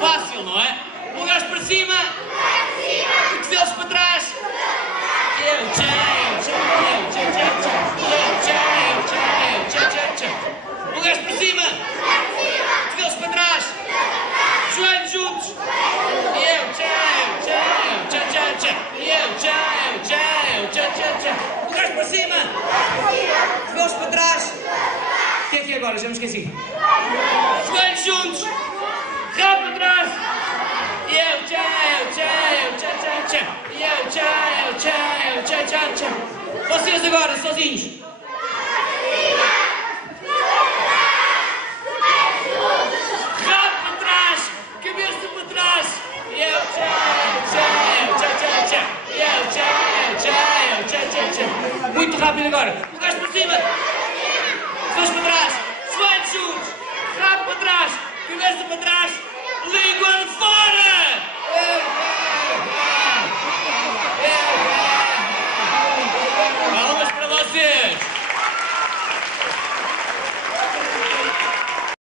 Fácil, não é? Polegares para cima. Cotovelos para trás. Polegares para cima. Cotovelos para trás. Joelhos juntos. Polegares para cima. Cotovelos para trás. O que é que é agora? Já me esqueci. Joelhos juntos. Rabo para trás. Vocês agora, sozinhos. Rabo para trás. Cabeça para trás. Muito rápido agora. Polegares para cima. Cotovelos para trás. Joelhos juntos. Rabo para trás. Cabeça para trás. Língua de fora.